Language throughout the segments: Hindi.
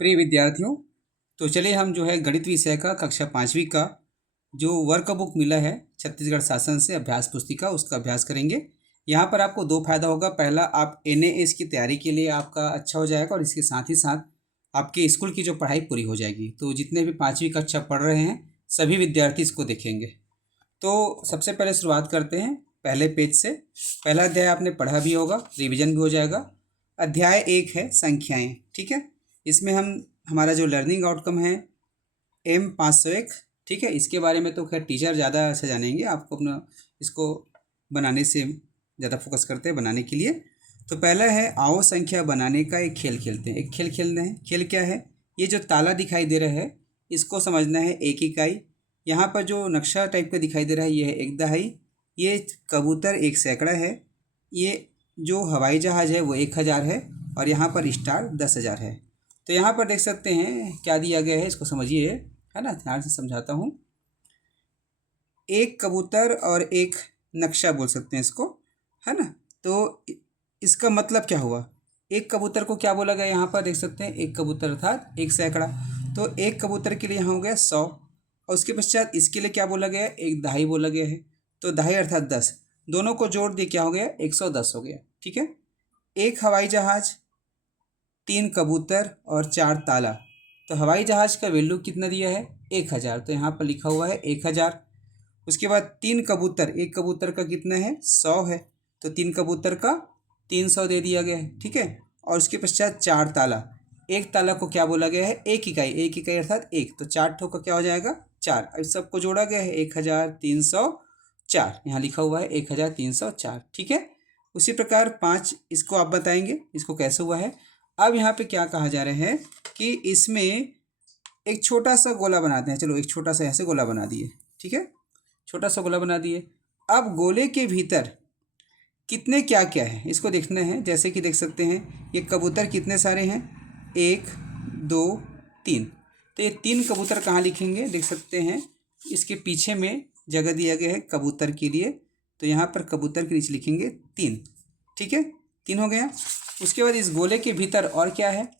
प्रिय विद्यार्थियों, तो चलिए हम जो है गणित विषय का कक्षा 5वीं का जो वर्क बुक मिला है छत्तीसगढ़ शासन से अभ्यास पुस्तिका उसका अभ्यास करेंगे। यहाँ पर आपको दो फायदा होगा। पहला, आप एनएएस की तैयारी के लिए आपका अच्छा हो जाएगा और इसके साथ ही साथ आपके स्कूल की जो पढ़ाई पूरी हो जाएगी। तो जितने भी 5वीं कक्षा पढ़ रहे हैं सभी विद्यार्थी इसको देखेंगे। तो सबसे पहले शुरुआत करते हैं पहले पेज से। पहला अध्याय आपने पढ़ा भी होगा, रिवीजन भी हो जाएगा। अध्याय 1 है संख्याएं, ठीक है। इसमें हमारा जो लर्निंग आउटकम है M501, ठीक है। इसके बारे में तो खैर टीचर ज़्यादा से जानेंगे, आपको अपना इसको बनाने से ज़्यादा फोकस करते हैं बनाने के लिए। तो पहला है आओ संख्या बनाने का एक खेल खेलते हैं। एक खेल खेलते हैं। खेल क्या है? ये जो ताला दिखाई दे रहा है इसको समझना है एक इकाई। यहाँ पर जो नक्शा टाइप का दिखाई दे रहा है ये है एक दहाई। ये कबूतर एक सैकड़ा है। ये जो हवाई जहाज़ है वो 1000 है और यहाँ पर स्टार 10,000 है। तो यहाँ पर देख सकते हैं क्या दिया गया है, इसको समझिए, है ना। ध्यान से समझाता हूँ। एक कबूतर और एक नक्शा बोल सकते हैं इसको, है ना। तो इसका मतलब क्या हुआ? एक कबूतर को क्या बोला गया? यहाँ पर देख सकते हैं एक कबूतर अर्थात एक सैकड़ा। तो एक कबूतर के लिए यहाँ हो गया 100 और उसके पश्चात इसके लिए क्या बोला गया है? एक दहाई बोला गया है। तो दहाई अर्थात 10, दोनों को जोड़ दिए क्या हो गया? 110 हो गया, ठीक है। एक हवाई जहाज़, 3 कबूतर और 4 ताला। तो हवाई जहाज़ का वैल्यू कितना दिया है? 1000। तो यहाँ पर लिखा हुआ है 1000। उसके बाद 3 कबूतर, एक कबूतर का कितना है? 100 है। तो 3 कबूतर का 300 दे दिया गया है, ठीक है। और उसके पश्चात 4 ताला। एक ताला को क्या बोला गया है? एक इकाई। एक इकाई अर्थात एक। तो 4 ठो का क्या हो जाएगा? 4। अब सबको जोड़ा गया है 1304। यहाँ लिखा हुआ है 1304, ठीक है। उसी प्रकार 5, इसको आप बताएंगे इसको कैसे हुआ है। अब यहाँ पे क्या कहा जा रहा है कि इसमें एक छोटा सा गोला बनाते हैं। चलो एक छोटा सा ऐसे गोला बना दिए, ठीक है। छोटा सा गोला बना दिए। अब गोले के भीतर कितने क्या क्या है इसको देखना है। जैसे कि देख सकते हैं ये कबूतर कितने सारे हैं? 1 2 3। तो ये 3 कबूतर कहाँ लिखेंगे? देख सकते हैं इसके पीछे में जगह दिया गया है कबूतर के लिए। तो यहाँ पर कबूतर के नीचे लिखेंगे 3, ठीक है। 3 हो गया। उसके बाद इस गोले के भीतर और क्या है?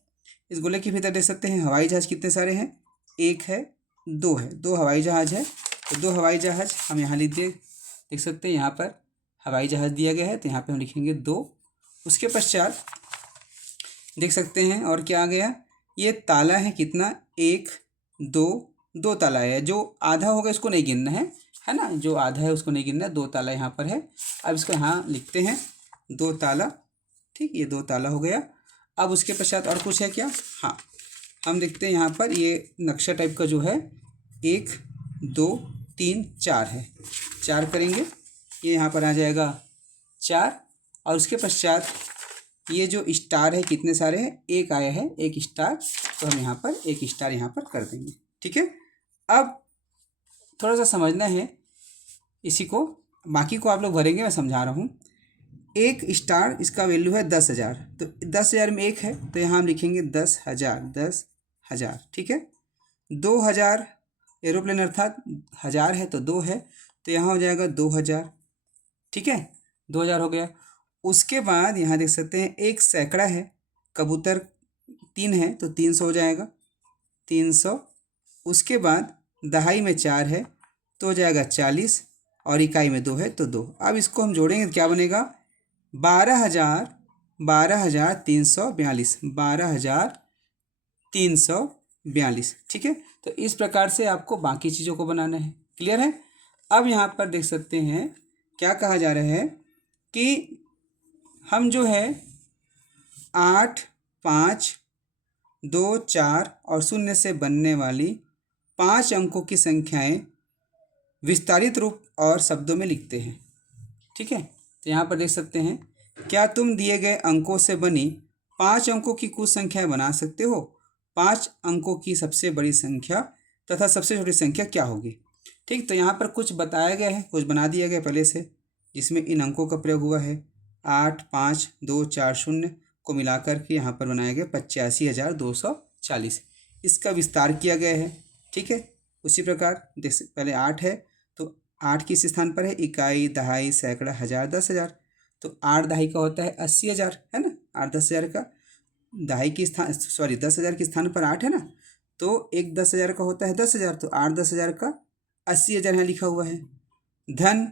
इस गोले के भीतर देख सकते हैं हवाई जहाज़ कितने सारे हैं? 1 है, 2 है। 2 हवाई जहाज़ है। तो 2 हवाई जहाज़ हम यहाँ लिख दिए। देख सकते हैं यहाँ पर हवाई जहाज़ दिया गया है तो यहाँ पे हम लिखेंगे 2। उसके पश्चात देख सकते हैं और क्या आ गया? ये ताला है कितना? 1 2, 2 ताला है। जो आधा होगा इसको नहीं गिनना है ना। जो आधा है उसको नहीं गिनना है। 2 ताला यहाँ पर है। अब इसको यहाँ लिखते हैं 2 ताला, ठीक। ये 2 ताला हो गया। अब उसके पश्चात और कुछ है क्या? हाँ, हम देखते हैं यहाँ पर ये नक्शा टाइप का जो है 1 2 3 4 है। 4 करेंगे, ये यहाँ पर आ जाएगा 4। और उसके पश्चात ये जो स्टार है कितने सारे हैं? एक आया है, एक स्टार। तो हम यहाँ पर एक स्टार यहाँ पर कर देंगे, ठीक है। अब थोड़ा सा समझना है इसी को, बाकी को आप लोग भरेंगे, मैं समझा रहा हूँ। एक स्टार इसका वैल्यू है 10,000। तो 10,000 में एक है तो यहाँ हम लिखेंगे 10,000, 10,000, ठीक है। 2,000 एरोप्लेन अर्थात 1000 है तो 2 है तो यहाँ हो जाएगा 2,000, ठीक है। 2,000 हो गया। उसके बाद यहाँ देख सकते हैं एक सैकड़ा है, कबूतर 3 है तो 300 हो जाएगा, 300। उसके बाद दहाई में 4 है तो हो जाएगा 40 और इकाई में 2 है तो 2। अब इसको हम जोड़ेंगे तो क्या बनेगा? 12,000, 12,342, 12,342, ठीक है। तो इस प्रकार से आपको बाकी चीज़ों को बनाना है। क्लियर है? अब यहाँ पर देख सकते हैं क्या कहा जा रहा है कि हम जो है 8 5 2 4 और 0 से बनने वाली 5 अंकों की संख्याएं विस्तारित रूप और शब्दों में लिखते हैं, ठीक है। तो यहाँ पर देख सकते हैं क्या तुम दिए गए अंकों से बनी 5 अंकों की कुछ संख्याएं बना सकते हो? 5 अंकों की सबसे बड़ी संख्या तथा सबसे छोटी संख्या क्या होगी? ठीक। तो यहाँ पर कुछ बताया गया है, कुछ बना दिया गया पहले से, जिसमें इन अंकों का प्रयोग हुआ है। 8 5 2 4 0 को मिलाकर के यहाँ पर बनाया गया 85,240। इसका विस्तार किया गया है, ठीक है। उसी प्रकार देख पहले 8 है तो 8 किस स्थान पर है? इकाई, दहाई, सैकड़ा, हज़ार, 10,000। तो 8 दहाई का होता है 80,000, है ना। 8 10,000 का दहाई की स्थान, सॉरी 10,000 के स्थान पर 8 है ना, तो एक 10,000 का होता है 10,000, तो 8 10,000 का 80,000 यहाँ लिखा हुआ है। धन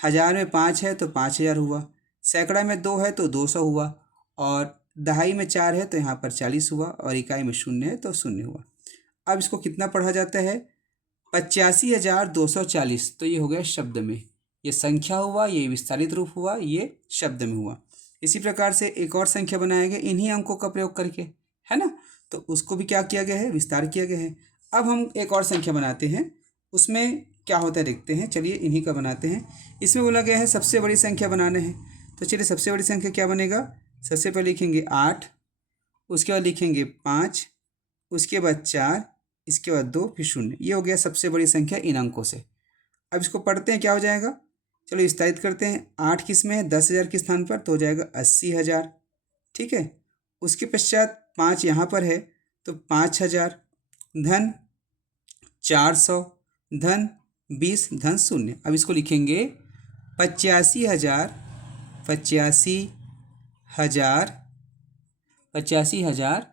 1000 में 5 है तो 5,000 हुआ, सैकड़ा में 2 है तो 200 हुआ, और दहाई में 4 है तो यहाँ पर 40 हुआ, और इकाई में 0 है तो 0 हुआ। अब इसको कितना पढ़ा जाता है? 85,240। तो ये हो गया शब्द में, ये संख्या हुआ, ये विस्तारित रूप हुआ, ये शब्द में हुआ। इसी प्रकार से एक और संख्या बनाया गया इन्हीं अंकों का प्रयोग करके, है ना, तो उसको भी क्या किया गया है? विस्तार किया गया है। अब हम एक और संख्या बनाते हैं, उसमें क्या होता है देखते हैं। चलिए इन्हीं का बनाते हैं। इसमें बोला गया है सबसे बड़ी संख्या बनाना है, तो चलिए सबसे बड़ी संख्या क्या बनेगा? सबसे पहले लिखेंगे 8, उसके बाद लिखेंगे 5, उसके बाद 4, इसके बाद 2, फिर 0। ये हो गया सबसे बड़ी संख्या इन अंकों से। अब इसको पढ़ते हैं, क्या हो जाएगा? चलो विस्तारित करते हैं। 8 किस में है? 10,000 के स्थान पर, तो हो जाएगा 80,000। ठीक है, उसके पश्चात 5 यहाँ पर है तो 5,000, धन 400, धन 20, धन 0। अब इसको लिखेंगे 85,000, 85,000,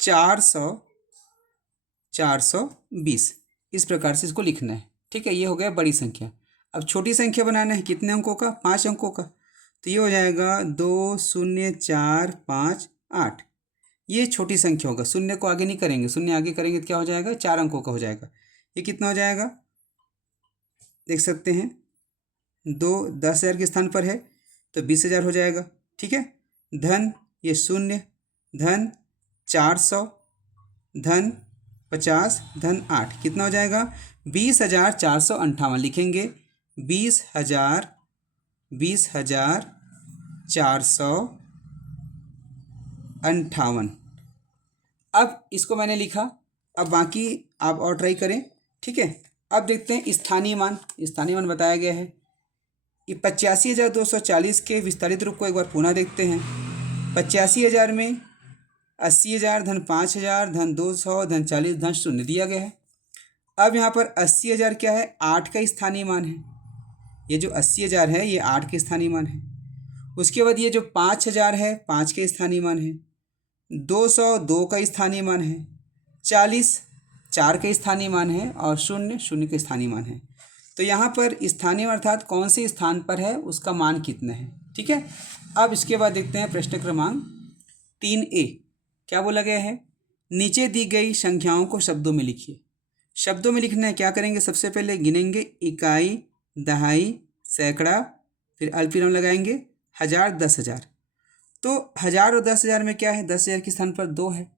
420। इस प्रकार से इसको लिखना है। ठीक है, ये हो गया बड़ी संख्या। अब छोटी संख्या बनाना है, कितने अंकों का? 5 अंकों का। तो ये हो जाएगा 2 0 4 5 8। ये छोटी संख्या होगा, शून्य को आगे नहीं करेंगे, शून्य आगे करेंगे तो क्या हो जाएगा? 4 अंकों का हो जाएगा। ये कितना हो जाएगा देख सकते हैं, 2 10,000 के स्थान पर है तो 20,000 हो जाएगा। ठीक है, धन ये 0, धन 400, धन 50, धन 8, कितना हो जाएगा? 20,458 लिखेंगे। 20,458। अब इसको मैंने लिखा, अब बाकी आप और ट्राई करें। ठीक है, अब देखते हैं स्थानीय मान। स्थानीय मान बताया गया है। ये 85,240 के विस्तारित रूप को एक बार पुनः देखते हैं। 85,000 में 80,000, धन 5,000, धन 200, धन 40, धन 0 दिया गया है। अब यहाँ पर 80,000 क्या है? 8 का स्थानीय मान है। ये जो 80,000 है ये 8 के स्थानीय मान है। उसके बाद ये जो 5,000 है 5 के स्थानीय मान है। 200 2 का स्थानीय मान है। 40 4 के स्थानीय मान है, और 0 0 के स्थानीय मान है। तो यहाँ पर स्थानीय अर्थात कौन से स्थान पर है उसका मान कितना है। ठीक है, अब इसके बाद देखते हैं प्रश्न क्रमांक 3A। क्या बोला गया है? नीचे दी गई संख्याओं को शब्दों में लिखिए। शब्दों में लिखना है, क्या करेंगे? सबसे पहले गिनेंगे इकाई, दहाई, सैकड़ा, फिर अल्पविराम लगाएंगे, 1000 10,000। तो 1000 और 10,000 में क्या है? 10,000 के स्थान पर 2 है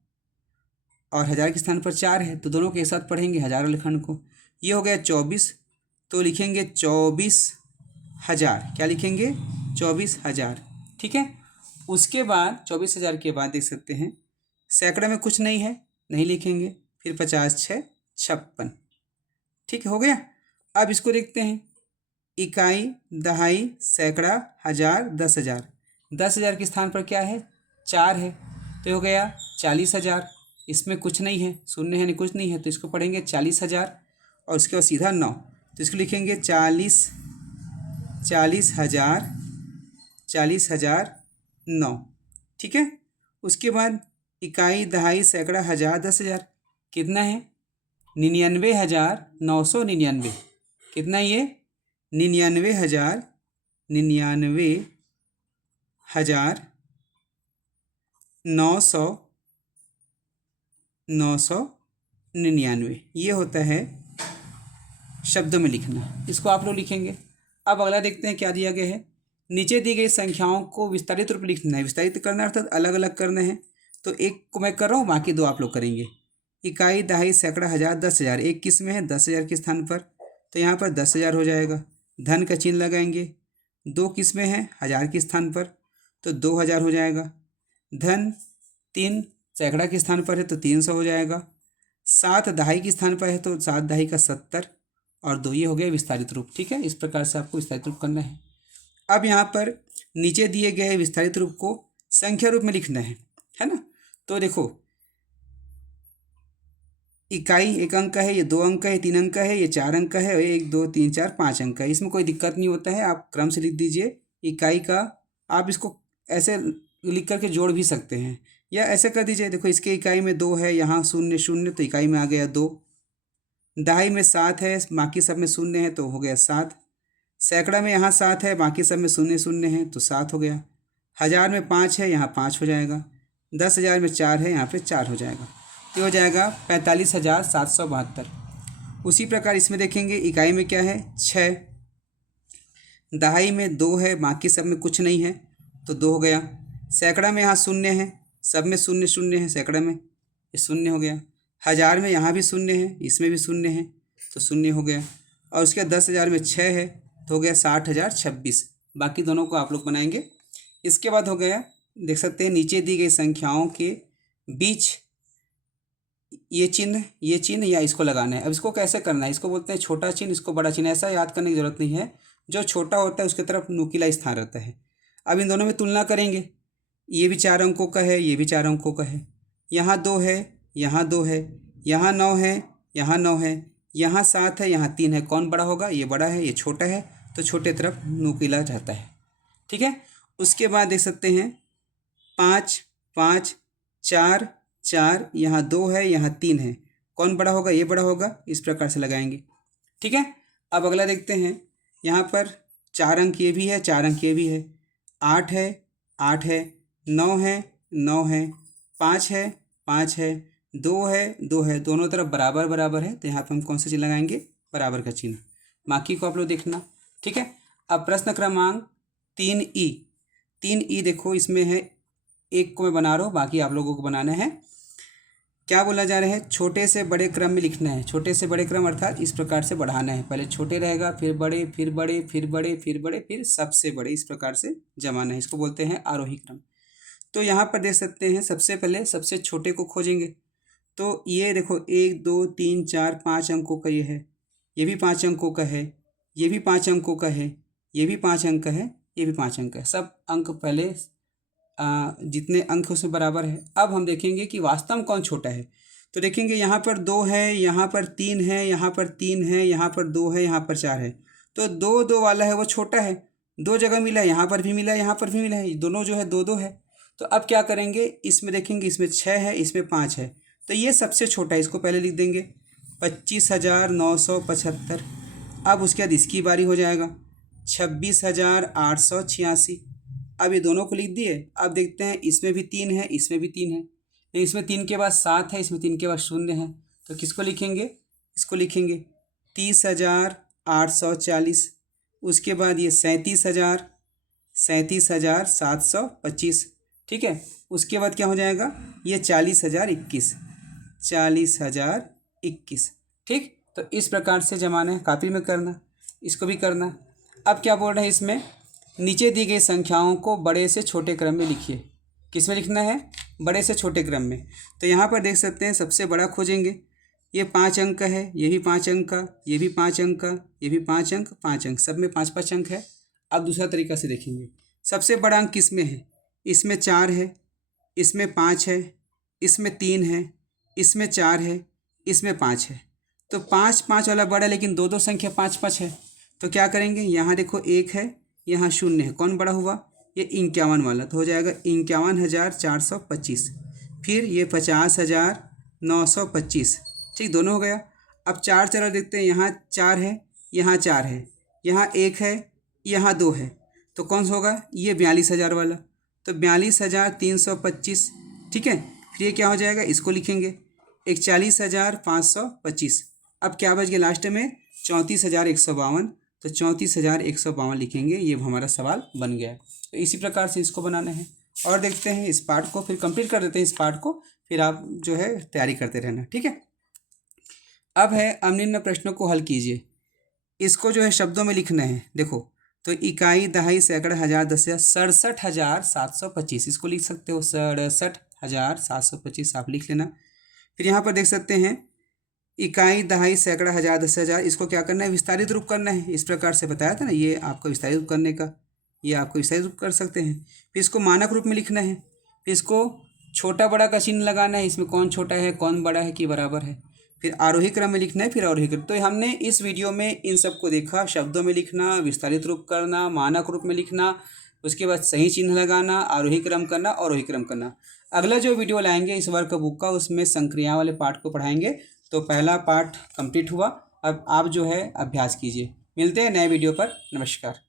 और 1000 के स्थान पर 4 है, तो दोनों के साथ पढ़ेंगे हजारों लिखंड को। ये हो गया 24, तो लिखेंगे 24,000। क्या लिखेंगे? 24,000। ठीक है, उसके बाद 24,000 के बाद देख सकते हैं सैकड़ा में कुछ नहीं है, नहीं लिखेंगे। फिर 50 6 56। ठीक है, हो गया। अब इसको देखते हैं, इकाई, दहाई, सैकड़ा, 1000 10,000। 10,000 के स्थान पर क्या है? 4 है, तो हो गया 40,000। इसमें कुछ नहीं है, शून्य है नहीं, कुछ नहीं है, तो इसको पढ़ेंगे 40,000, और उसके बाद सीधा 9, तो इसको लिखेंगे 40,000 40,009। ठीक है, उसके बाद इकाई, दहाई, सैकड़ा, 1000 10,000 कितना है? 99,999। कितना ये? 99,999। ये होता है शब्दों में लिखना। इसको आप लोग लिखेंगे। अब अगला देखते हैं क्या दिया गया है। नीचे दी गई संख्याओं को विस्तारित रूप लिखना है। विस्तारित करना अर्थात अलग अलग करना है। तो एक को मैं कर रहा हूँ, बाकी 2 आप लोग करेंगे। इकाई, दहाई, सैकड़ा, 1000 10,000। एक किस में है? 10,000 के स्थान पर, तो यहाँ पर 10,000 हो जाएगा। धन का चिन्ह लगाएंगे। 2 किस में है? 1000 के स्थान पर, तो 2,000 हो जाएगा। धन 3 सैकड़ा के स्थान पर है तो 300 हो जाएगा। 7 दहाई के स्थान पर है तो 7 दहाई का 70, और 2 ये हो गया विस्तारित रूप। ठीक है, इस प्रकार से आपको विस्तारित रूप करना है। अब यहाँ पर नीचे दिए गए विस्तारित रूप को संख्या रूप में लिखना है ना। तो देखो, इकाई 1 अंक है, ये 2 अंक है, 3 अंक है, ये 4 अंक है, और 1 2 3 4 5 अंक है। इसमें कोई दिक्कत नहीं होता है, आप क्रम से लिख दीजिए। इकाई का आप इसको ऐसे लिख करके जोड़ भी सकते हैं, या ऐसे कर दीजिए। देखो इसके इकाई में 2 है, यहाँ 0 0 तो इकाई में आ गया 2। दहाई में 7 है, बाकी सब में 0 है तो हो गया 7। सैकड़ा में यहाँ 7 है, बाकी सब में 0 0 है तो 7 हो गया। हज़ार में 5 है, यहाँ 5 हो जाएगा। 10,000 में 4 है, यहाँ पे 4 हो जाएगा, तो हो जाएगा 45,772। उसी प्रकार इसमें देखेंगे इकाई में क्या है 6, दहाई में 2 है, बाकी सब में कुछ नहीं है तो 2 हो गया। सैकड़ा में यहाँ 0 है, सब में 0 0 है, सैकड़ा में ये 0 हो गया। हज़ार में यहाँ भी 0 है, इसमें भी 0 है तो 0 हो गया। और उसके 10,000 में 6 है तो हो गया 60,026। बाकी दोनों को आप लोग बनाएंगे। इसके बाद हो गया, देख सकते हैं नीचे दी गई संख्याओं के बीच ये चिन्ह या इसको लगाना है। अब इसको कैसे करना है, इसको बोलते हैं छोटा चिन्ह, इसको बड़ा चिन्ह। ऐसा याद करने की ज़रूरत नहीं है, जो छोटा होता है उसकी तरफ नुकीला स्थान रहता है। अब इन दोनों में तुलना करेंगे, ये भी 4 अंकों का है, ये भी 4 अंकों का है। यहाँ 2 है, यहाँ 2 है, यहाँ 9 है, यहाँ 9 है, यहाँ 7 है, यहाँ 3 है। कौन बड़ा होगा, ये बड़ा है, ये छोटा है, तो छोटे तरफ नुकीला रहता है। ठीक है। उसके बाद देख सकते हैं 5 5 4 4, यहाँ 2 है, यहाँ 3 है। कौन बड़ा होगा, ये बड़ा होगा। इस प्रकार से लगाएंगे। ठीक है। अब अगला देखते हैं, यहाँ पर 4 अंक ये भी है, 4 अंक ये भी है। 8 है, 8 है, 9 है, 9 है, 5 है, 5 है, 2 है, 2 है। दोनों तरफ बराबर बराबर है, तो यहाँ पर हम कौन सा चिन्ह लगाएंगे, बराबर का चिन्ह। बाकी को आप लोग देखना। ठीक है। अब प्रश्न क्रमांक 3E। 3E देखो इसमें है, एक को मैं बना रहा हूँ, बाकी आप लोगों को बनाना है। क्या बोला जा रहा है, छोटे से बड़े क्रम में लिखना है। छोटे से बड़े क्रम अर्थात इस प्रकार से बढ़ाना है। पहले छोटे रहेगा, फिर बड़े, फिर बड़े, फिर बड़े, फिर बड़े, फिर सबसे बड़े, इस प्रकार से जमाना है। इसको बोलते हैं आरोही क्रम। तो यहाँ पर देख सकते हैं, सबसे पहले सबसे छोटे को खोजेंगे। तो ये देखो 1 2 3 4 5 अंकों का ये है, ये भी 5 अंकों का है, ये भी 5 अंकों का है, ये भी 5 अंक का है, ये भी 5 अंक का है। सब अंक पहले जितने अंक उसमें बराबर है। अब हम देखेंगे कि वास्तव में कौन छोटा है। तो देखेंगे यहाँ पर 2 है, यहाँ पर 3 है, यहाँ पर 3 है, यहाँ पर 2 है, यहाँ पर 4 है। तो 2 2 वाला है वो छोटा है, 2 जगह मिला है, यहाँ पर भी मिला है, यहाँ पर भी मिला है, दोनों जो है 2 2 है। तो अब क्या करेंगे, इसमें देखेंगे, इसमें 6 है, इसमें 5 है, तो ये सबसे छोटा है, इसको पहले लिख देंगे 25,975। अब उसके बाद इसकी बारी हो जाएगा 26,886। अब ये दोनों को लिख दिए। अब देखते हैं, इसमें भी 3 है, इसमें भी 3 है, इसमें 3 के बाद 7 है, इसमें 3 के बाद 0 है, तो किसको लिखेंगे, इसको लिखेंगे 30,840। उसके बाद ये 37,725। ठीक है। उसके बाद क्या हो जाएगा, ये 40,021, 40,021। ठीक। तो इस प्रकार से जमाना है, कॉपी में करना, इसको भी करना। अब क्या बोल रहे हैं, इसमें नीचे दी गई संख्याओं को बड़े से छोटे क्रम में लिखिए। किस में लिखना है, बड़े से छोटे क्रम में। तो यहाँ पर देख सकते हैं, सबसे बड़ा खोजेंगे। ये 5 अंक का है, ये भी 5 अंक का, ये भी 5 अंक का, ये भी 5 अंक, 5 अंक, सब में 5 5 अंक है। अब दूसरा तरीका से देखेंगे, सबसे बड़ा अंक किस में है, इसमें 4 है, इसमें 5 है, इसमें 3 है, इसमें 4 है, इसमें 5 है। तो 5 5 वाला बड़ा है, लेकिन 2 2 संख्या 5 5 है। तो क्या करेंगे, यहाँ देखो 1 है, यहाँ 0 है, कौन बड़ा हुआ, ये 51 वाला, तो हो जाएगा 51,425। फिर ये 50,925। ठीक, दोनों हो गया। अब 4 चला देखते हैं, यहाँ 4 है, यहाँ 4 है, यहाँ 1 है, यहाँ 2 है, तो कौन सा होगा, ये 42,000 वाला, तो 42,325। ठीक है। फिर ये क्या हो जाएगा, इसको लिखेंगे 41,525। अब क्या बच गया लास्ट में, 34,152, तो 34,152 लिखेंगे। ये हमारा सवाल बन गया है। तो इसी प्रकार से इसको बनाना है। और देखते हैं इस पार्ट को, फिर कंप्लीट कर देते हैं इस पार्ट को, फिर आप जो है तैयारी करते रहना। ठीक है। अब है, अब निम्न प्रश्नों को हल कीजिए। इसको जो है शब्दों में लिखना है। देखो, तो इकाई, दहाई, सैकड़ा, हज़ार, 10,000, 67,725, इसको लिख सकते हो 67,725, आप लिख लेना। फिर यहाँ पर देख सकते हैं, इकाई, दहाई, सैकड़ा, हज़ार, 10,000, इसको क्या करना है, विस्तारित रूप करना है। इस प्रकार से बताया था ना, ये आपको विस्तारित रूप करने का, ये आपको विस्तारित रूप कर सकते हैं। फिर इसको मानक रूप में लिखना है। फिर इसको छोटा बड़ा का चिन्ह लगाना है, इसमें कौन छोटा है कौन बड़ा है कि बराबर है। फिर आरोही क्रम में लिखना है, फिर अवरोही क्रम। तो हमने इस वीडियो में इन सब को देखा, शब्दों में लिखना, विस्तारित रूप करना, मानक रूप में लिखना, उसके बाद सही चिन्ह लगाना, आरोही क्रम करना, अवरोही क्रम करना। अगला जो वीडियो लाएंगे इस वर्क बुक का, उसमें संक्रिया वाले पार्ट को पढ़ाएंगे। तो पहला पार्ट कंप्लीट हुआ, अब आप जो है अभ्यास कीजिए। मिलते हैं नए वीडियो पर। नमस्कार।